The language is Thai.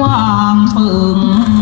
วางปึงปึง